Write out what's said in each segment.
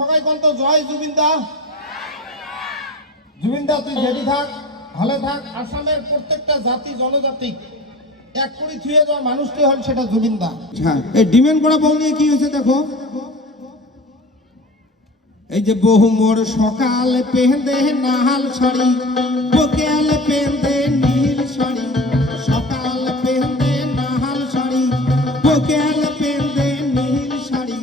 সবাই কন্ত জয় জুবিনদা। জুবিনদা তুই রেডি থাক, ভালো থাক। আসামের প্রত্যেকটা জাতি জনজাতি এক করে থুয়ে যাওয়া মানুষটি হল সেটা জুবিনদা। হ্যাঁ, এই ডিমেন্ড করা বউ নিয়ে কি হয়েছে দেখো। এই যে বহু মোর সকাল পেন্দে নাহাল শাড়ি, বকেল পেন্দে নীল শাড়ি, সকাল পেন্দে নাহাল শাড়ি, বকেল পেন্দে নীল শাড়ি,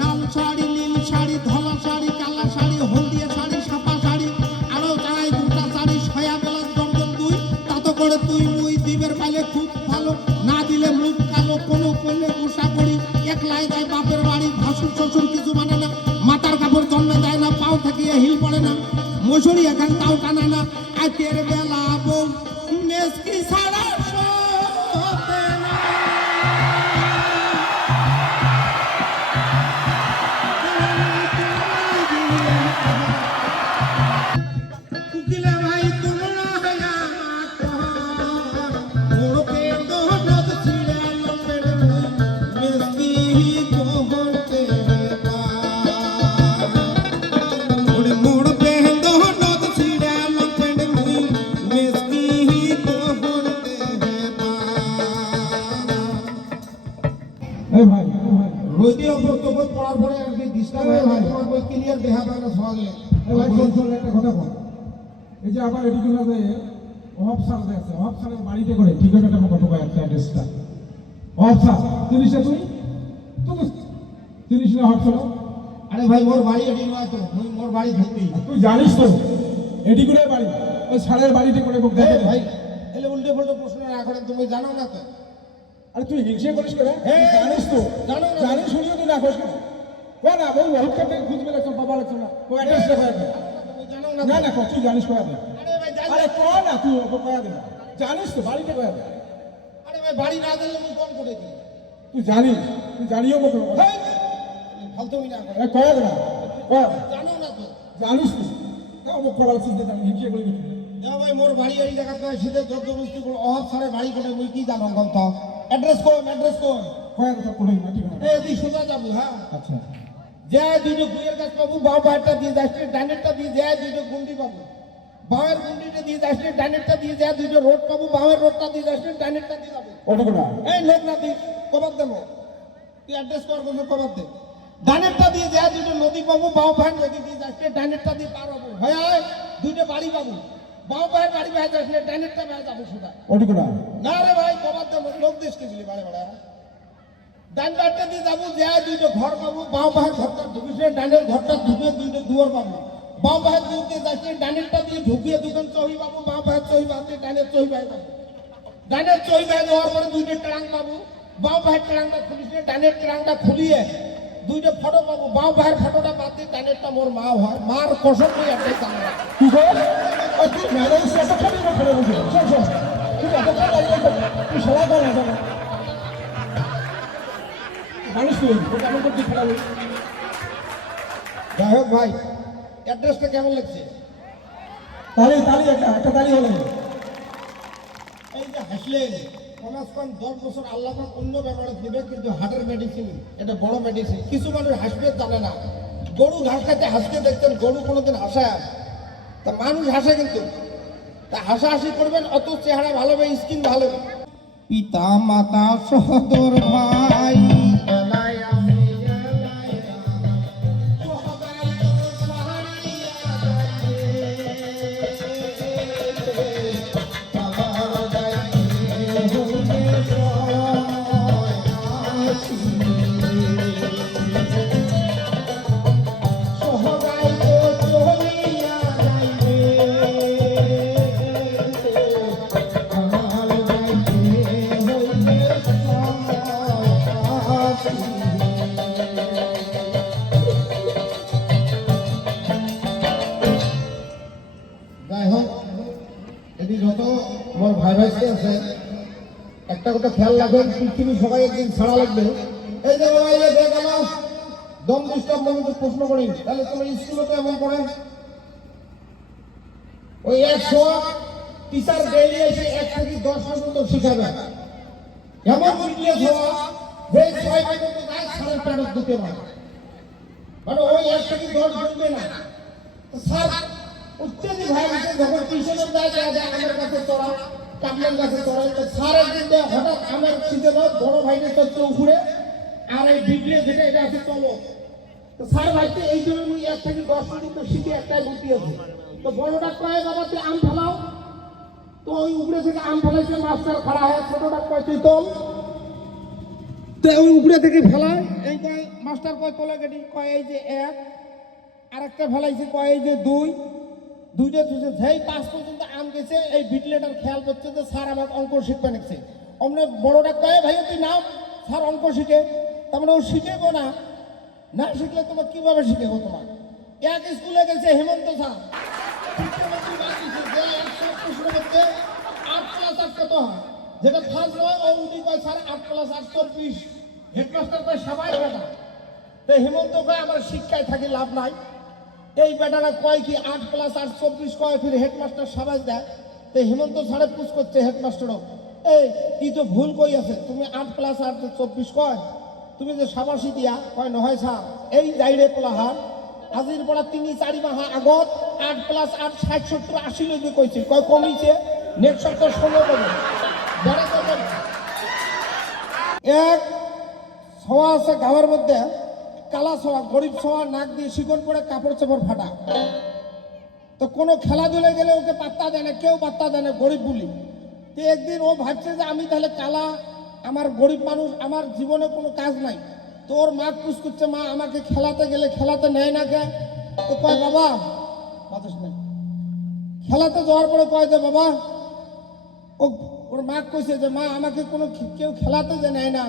লাল শাড়ি নীল শাড়ি ধলা শাড়ি কালা শাড়ি হলদিয়া শাড়ি সাপা শাড়ি আরো চাই দুটা শাড়ি ছয়া বেলা দরজন দুই তাতো করে তুই মুই দিবের পাইলে খুব ভালো, না দিলে মুখ কালো কোনো করলে গোসা করি, একলাই যায় বাপের বাড়ি ভাসুর শ্বশুর কিছু মানে না, মাথার কাপড় জন্মে যায় না, পাও থাকিয়ে হিল পড়ে না, মশুরি এখন তাও টানে না, আজকের বেলা বউ মেসকি ছাড়া শোতে না। কুকিলে ভাই তোমরা হয়া মোড়কে দোহনত ছিড়ে লম্বের মেসকি কোহতে বা ওরে মোড়কে দোহনত ছিড়ে লম্বের মেসকি কোহতে বা। এই ভাই রোদি অবস্থা পড়ার পরে আর কি ডিস্টার্ব হয় ভাই, তোমার বই ক্লিয়ার দেখা পায় না সকালে। এই ভাই শোন একটা কথা বল, এই যে আবার এদিকে হবে অফ সার আছে, অফ সারের বাড়িতে করে ঠিকানাটা আমাকে ঢোকা একটা অ্যাড্রেসটা অফ সার 30 তুই তুই 30 না অফ সার। আরে ভাই মোর বাড়ি এডি নয় তো, মোর বাড়ি ধরতেই তুই জানিস তো এডি করে বাড়ি ওই সারের বাড়িতে করে মুখ দেখে ভাই। এলে উল্টে পাল্টে প্রশ্ন না করেন, তুমি জানো না তো। আরে তুই হিংসে করিস কেন? জানিস তো, জানো না, জানিস শুনিও তুই না করিস কেন? কোন না বল বহুত করতে খুঁজবে লাগছ বাবা লাগছ না ও অ্যাড্রেস লেখা আছে, তুমি জানো না? না না তুই জানিস কয়া দে। আরে ভাই জানি, আরে কোন না তুই ওকে কয়া দে, জানিস তো বাড়িতে কয়া দে। আরে ভাই বাড়ি না দিলে আমি কোন করে দিই? তুই জানিস, তুই জানিও বলতে ভাই ফালতুমি না করে কয়া দে না, কয়া জানো না তো, জানিস তো না ও করা চিন্তা জানি হিংসে করি না। যা ভাই মোর বাড়ি এই জায়গা তো সিধে জবরদস্তি করে অহত সারে বাড়ি করে মুই কি জানো গন্ত অ্যাড্রেস কোন কয়া কথা কোন না ঠিক আছে। এই দি সোজা যাবো। হ্যাঁ আচ্ছা, যে দুটো গুয়ের গাছ পাবো, বাঁ পাহাড়টা দিয়ে যাচ্ছে ডানেরটা দিয়ে যায় দুটো গুন্ডি পাবো, বাঁয়ের গুন্ডিটা দিয়ে যাচ্ছে ডানেরটা দিয়ে যায় দুটো রোড পাবো, বাঁয়ের রোডটা দিয়ে যাচ্ছে ডানেরটা দিয়ে যাবো। এই লোক না দিই কবার দেবো, তুই অ্যাড্রেস কর কোনো কবার দে। ডানেরটা দিয়ে যায় দুটো নদী পাবো, বাঁ পাহাড় নদী দিয়ে যাচ্ছে ডানেরটা দিয়ে পার হবো, হয় দুটো বাড়ি পাবো, বাঁ পাহাড় বাড়ি বেড়ে যাচ্ছে ডানেরটা বেড়ে যাবো সোজা। না রে ভাই কবার দেবো, লোক দেশকে দিলি বাড়ে বাড়ে। ডান পাহাড়টা দিয়ে যাবো, যায় দুটো ঘর পাবো, বাঁ পাহাড় ঘরটা ঢুকিয়ে ডানের ঘরটা ঢুকিয়ে দুটো দুয়ার পাবো, বাঁ পাহাড় দিয়ে যাচ্ছে ডানেরটা দিয়ে ঢুকিয়ে দুজন চহি পাবো, বাঁ পাহাড় চহি পাবো, ডানের চহি পাই পাবো, ডানের চহি পাই দেওয়ার পরে দুইটা ট্রাঙ্ক পাবো, বাঁ পাহাড় ট্রাঙ্কটা খুলিয়ে ডানের ট্রাঙ্কটা খুলিয়ে দুইটা ফটো পাবো, বাঁ পাহাড় ফটোটা বাদ দিয়ে ডানেরটা মোর মা হয়, মার কসম করে একটাই জানা যাই হোক ভাই অ্যাড্রেসটা কেমন লাগছে? তালি তালি একটা তালি হলে এই যে হাসলেন কমাসকম 10 বছর আল্লাহ পাক অন্য ব্যাপারে দিবে, কিন্তু হার্টের মেডিসিন এটা বড় মেডিসিন। কিছু মানুষ হাসবে জানে না, গরু ঘাস খাইতে হাসতে দেখতেন, গরু কোনোদিন হাসায় তা মানুষ হাসে, কিন্তু তা হাসাহাসি করবেন অত চেহারা ভালো হবে, স্কিন ভালো হবে। পিতা মাতা সহদর ভাই ভাই ভাই আছে একটা কথা খেয়াল রাখবেন, পৃথিবী সবাই একদিন ছাড়া লাগবে। এই যে মোবাইলে দেখে গেল দম ডিস্টার্ব মধ্যে প্রশ্ন করি, তাহলে তোমার স্কুলে তো এমন করেন ওই 100 টিচার ডেইলি এসে 1 থেকে 10 পর্যন্ত শিখাবে, এমন ভিডিও হওয়া যে 6 পর্যন্ত গায়ে সাড়ে 4 দিতে পারে। মানে ওই 1 থেকে 10 গুনবে না। তো স্যার উত্তেজিত হয়ে গেছে, যখন টিউশনের যায় আমার কাছে তোরা কামলের কাছে তোরা, তো স্যার একদিন হঠাৎ আমার শীতের বড় ভাইদের তত্ত্ব উপরে আর এই ভিডিও যেটা এটা আছে চলো। তো স্যার ভাইতে এই জন্য 1 থেকে 10 পর্যন্ত শিখে একটাই বুদ্ধি আছে। তো বড়টা কয়ে বাবা তুই আম ফেলাও, তো ওই উপরে থেকে আম ফেলাইছে, মাস্টার খাড়া হয়, ছোটটা কয় তুই তোল, তো ওই উপরে থেকে ফেলায়, এই কয় মাস্টার কয় তোলা গাড়ি, কয় এই যে 1, আরেকটা ফেলাইছে কয় এই যে 2, দুইটা দুইটা যেই 5 পর্যন্ত আম গেছে, এই বিটলেটার খেয়াল করছে যে স্যার আমাকে অঙ্ক শিখবে নিচ্ছে। অমনে বড়টা কয়ে ভাই তুই নাও, স্যার অঙ্ক শিখে, তার মানে ও শিখেবো না, না শিখলে তোমার কিভাবে শিখেবো তোমার। এক স্কুলে গেছে হেমন্ত স্যার, 8+8 কত হয়, যেটা ফার্স্ট হয় ও উনি কয় স্যার 8+8 24, হেডমাস্টার কয় সবাই বেটা। তো হেমন্ত কয় আমার শিক্ষায় থাকি লাভ নাই, এই বেটারা কয় কি 8+8 24 কয়, ফির হেডমাস্টার সবাই দেয়। তো হেমন্ত স্যারে পুষ করছে হেডমাস্টারও, এই কি তো ভুল কই আছে, তুমি 8+8 24 কয়, তুমি যে সাবাসি দিয়া কয় নহয় স্যার, এই যাইরে পোলাহার আজির পড়া 3-4 মাস আগত 8+8 60 70 80 লইবে কইছে, কয় কমিছে নেক্সট সপ্তাহ 16 করবে। বড় করবে এক ছোয়া আছে গাঁয়ের মধ্যে, কালা ছোয়া, গরিব ছোয়া, নাক দিয়ে শিকন পড়ে, কাপড় চোপড় ফাটা। তো কোনো খেলাধুলে গেলে ওকে পাত্তা দেয় না, কেউ পাত্তা দেয় না, গরিব বলি। তো একদিন ও ভাবছে যে আমি তাহলে কালা, আমার গরিব মানুষ, আমার জীবনে কোনো কাজ নাই। তোর মা পুষ করছে, মা আমাকে খেলাতে গেলে খেলাতে নেয় না কে। তো কয় বাবা বাতাস নেই, খেলাতে যাওয়ার পরে কয় যে বাবা, ওর মা কইছে যে মা আমাকে কোনো কেউ খেলাতে যে নেয় না।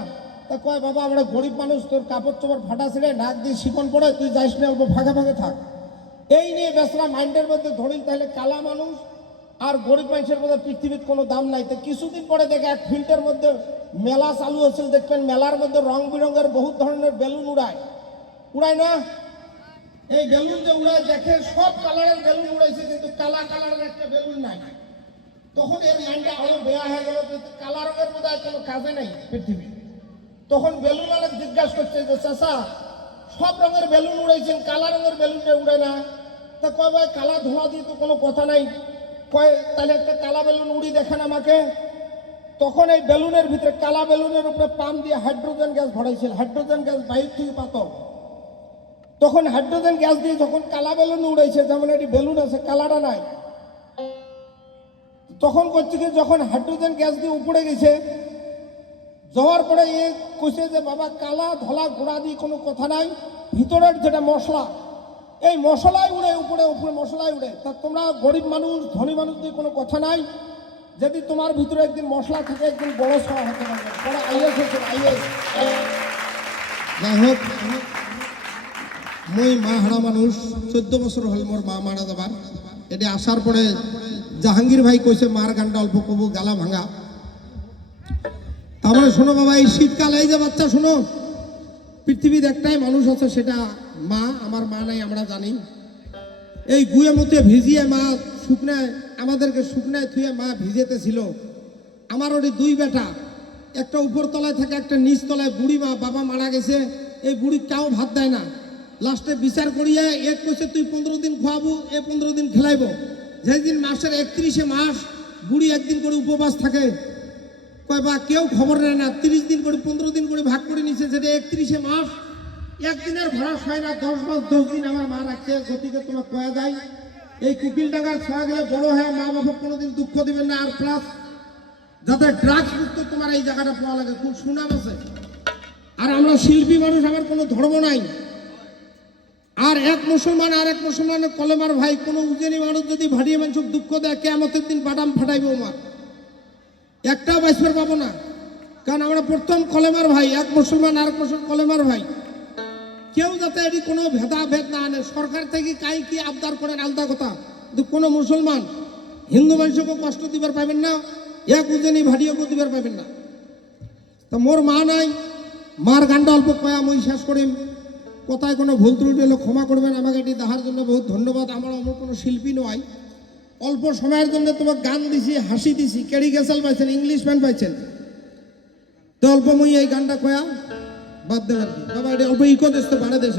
তা কয় বাবা আমরা গরিব মানুষ, তোর কাপড় চোপড় ফাটা ছিঁড়ে, নাক দিয়ে শিকন পড়ে, তুই যাইস না, অল্প ফাঁকা ফাঁকা থাক। এই নিয়ে বেসরা মাইন্ডের মধ্যে ধরিল, তাহলে কালা মানুষ আর গরিব মানুষের মধ্যে পৃথিবীর কোনো দাম নাই। তো কিছুদিন পরে দেখে এক ফিল্ডের মধ্যে মেলা চালু হচ্ছিল, দেখবেন মেলার মধ্যে রং বেরঙের বহুত ধরনের বেলুন উড়ায় না, এই বেলুন যে উড়ায় দেখে সব কালারের বেলুন উড়াইছে, কিন্তু কালা কালারের একটা বেলুন নাই। তখন এর মাইন্ডটা আরো বেয়া হয়ে গেল, কালা রঙের মধ্যে কোনো কাজে নেই পৃথিবী। তখন বেলুন অনেক জিজ্ঞাসা করছে যে চাচা সব রঙের বেলুন উড়াইছেন, কালা রঙের বেলুনটা উড়ে না। তা কয় ভাই কালা ধোঁয়া দিয়ে তো কোনো কথা নাই, কয় তাহলে একটা কালা বেলুন উড়ি দেখেন আমাকে। তখন এই বেলুনের ভিতরে, কালা বেলুনের উপরে পাম্প দিয়ে হাইড্রোজেন গ্যাস ভরাইছিল, হাইড্রোজেন গ্যাস বায়ু থেকে পাতল। তখন হাইড্রোজেন গ্যাস দিয়ে যখন কালা বেলুন উড়াইছে, যেমন একটি বেলুন আছে কালাটা নাই, তখন করছে কি যখন হাইড্রোজেন গ্যাস দিয়ে উপরে গেছে, যাওয়ার পরে এ কইছে যে বাবা কালা ধলা গোড়া দিয়ে কোনো কথা নাই, ভিতরের যেটা মশলা, এই মশলাই উড়ে, উপরে উপরে মশলাই উড়ে। তা তোমরা গরিব মানুষ ধনী মানুষ দিয়ে কোনো কথা নাই, যদি তোমার ভিতরে একদিন মশলা থাকে একদিন বড় সড় হতে পারবে, বড় আইএস হচ্ছে আইএস। যাই হোক, মই মা হারা মানুষ, 14 বছর হল মোর মা মারা যাবার। এটি আসার পরে জাহাঙ্গীর ভাই কইছে মার গানটা অল্প কবু, গালা ভাঙা। তারপরে শোনো বাবা, এই শীতকালে এই যে বাচ্চা শোনো, পৃথিবীর একটাই মানুষ আছে, সেটা মা। আমার মা নাই আমরা জানি। এই গুয়ে মতে ভিজিয়ে মা শুকনায়, আমাদেরকে শুকনায় থুয়ে মা ভিজেতে ছিল। আমার ওটি 2 বেটা, একটা উপর তলায় থাকে, একটা নিচ তলায়। বুড়ি মা, বাবা মারা গেছে, এই বুড়ি কেউ ভাত দেয় না। লাস্টে বিচার করিয়ে এক কইছে তুই 15 দিন খাওয়াবো, 15 দিন খেলাইবো। যেদিন মাসের 31 মাস বুড়ি একদিন করে উপবাস থাকে, কয় বা কেউ খবর নেয় না, 30 দিন করে 15 দিন করে ভাগ করে নিছে, যেটা 31 মাস। একদিনের ভাড়া হয় না, 10 মাস 10 দিন আমার মা রাখছে। গতিকে তোমার কয়া যায় এই কুকিল টাকার ছড়া গেলে বড় হয়, মা বাবা কোনোদিন দুঃখ দিবেন না। আর প্লাস যাতে ড্রাগস মুক্ত তোমার এই জায়গাটা পাওয়া লাগে, খুব সুনাম আছে। আর আমরা শিল্পী মানুষ, আমার কোনো ধর্ম নাই। আর এক মুসলমান আর এক মুসলমানের কলেমার ভাই, কোনো উজেনি মানুষ যদি ভাড়িয়ে মানুষ দুঃখ দেয়, কিয়ামতের দিন বাদাম ফাটাইবে আমার, একটাও বাইসবার পাবো না। কারণ আমরা প্রথম কলেমার ভাই, এক মুসলমান আর এক মুসলমান কলেমার ভাই। কেউ যাতে এটি কোনো ভেদাভেদ না আনে। সরকার থেকে কাই কি আবদার করেন আলাদা কথা, কিন্তু কোনো মুসলমান হিন্দু মানুষকে কষ্ট দিবার পাবেন না, এক উজেনি ভাড়িয়েও দিবার পাবেন না। তো মোর মা নাই, মার গানটা অল্প কয়া মই শেষ করিম। কোথায় কোনো ভুল ত্রুটি হলে ক্ষমা করবেন। আমাকে এটি দেখার জন্য বহুত ধন্যবাদ। আমার অমর কোনো শিল্পী নয়, অল্প সময়ের জন্য তোমাকে গান দিছি, হাসি দিছি, কেড়ি গেসাল পাইছেন, ইংলিশ ম্যান পাইছেন। তো অল্প মই এই গানটা কয়া বাদ দেবেন বাবা, এটি অল্প ইকো দেশ তো বাড়ে দেশ।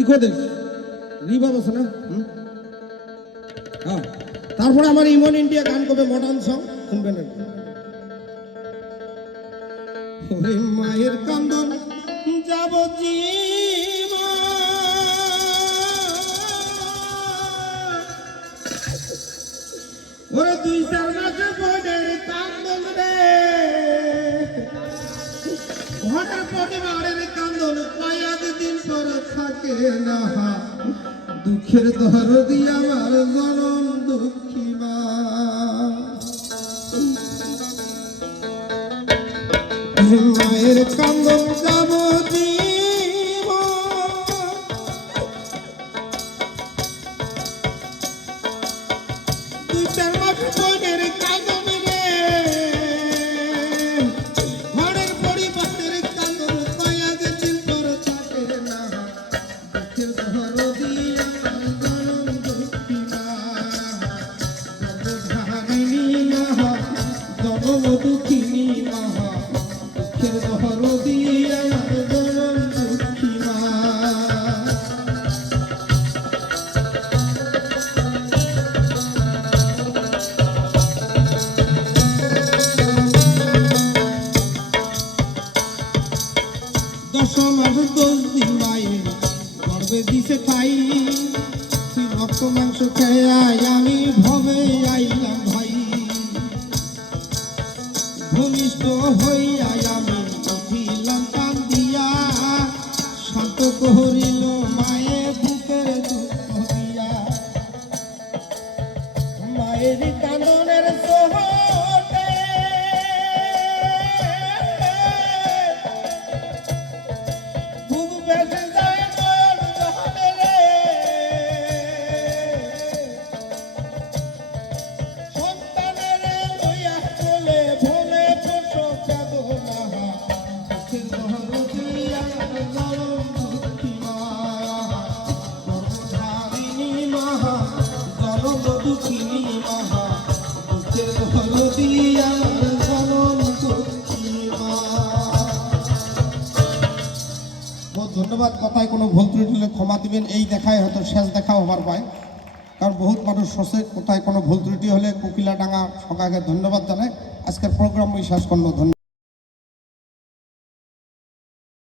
ইকো দেশ রিভাব আছে না হ্যাঁ তারপরে আমার ইমন ইন্ডিয়া গান করবে মডার্ন সং শুনবেন আর কি। ওরে মায়ের কান্দন যাব ওরে 2-4 মাসের বোনের কান্দন রে ঘরের পরিবারের কান্দন কয়েক দিন পর থাকে না দুঃখের দরদি আমার জনম দুঃখী মা মায়ের কান্দন যাব বোনের কান্দন রে ঘরের পরিবারের কান্দন কয়েক দিন পর থাকে না দুঃখের দরদি আমার জনম দুঃখী মা জনধারিণী মা জনম দুঃখিনী মা দুঃখের দরদি আমার জনম দুঃখী মা দশমাস 10 দিন মায়ের গর্বে দিছে খাই তুই রক্ত মাংস খেয়ে আমি ভবে আইলাম ভাই ভূমিষ্ঠ হইয়া আমি উঠিলাম কান দিয়া শান্ত করিল মায়ে বুকের দুঃখ দিয়া মায়ের কান্দনের সোহটে খুব বেশি যায় মন জহরে রে সন্তানের লইয়া চলে ভোলে প্রসব বেদনা দুঃখের দরদি আমার জনম দুঃখী মা জনধারিণী মা জনম দুঃখিনী মা দুঃখের দরদি আমার জনম দুঃখী মা। বহুত ধন্যবাদ কথায় কোনো ভুল ত্রুটি হলে ক্ষমা দিবেন এই দেখায় হয়তো শেষ দেখা হবার পায় কারণ বহুত মানুষ শোষে কোথায় কোনো ভুল ত্রুটি হলে কোকিলাডাঙ্গা সকাকে ধন্যবাদ জানায় আজকের প্রোগ্রাম শেষ করলো ধন্যবাদ।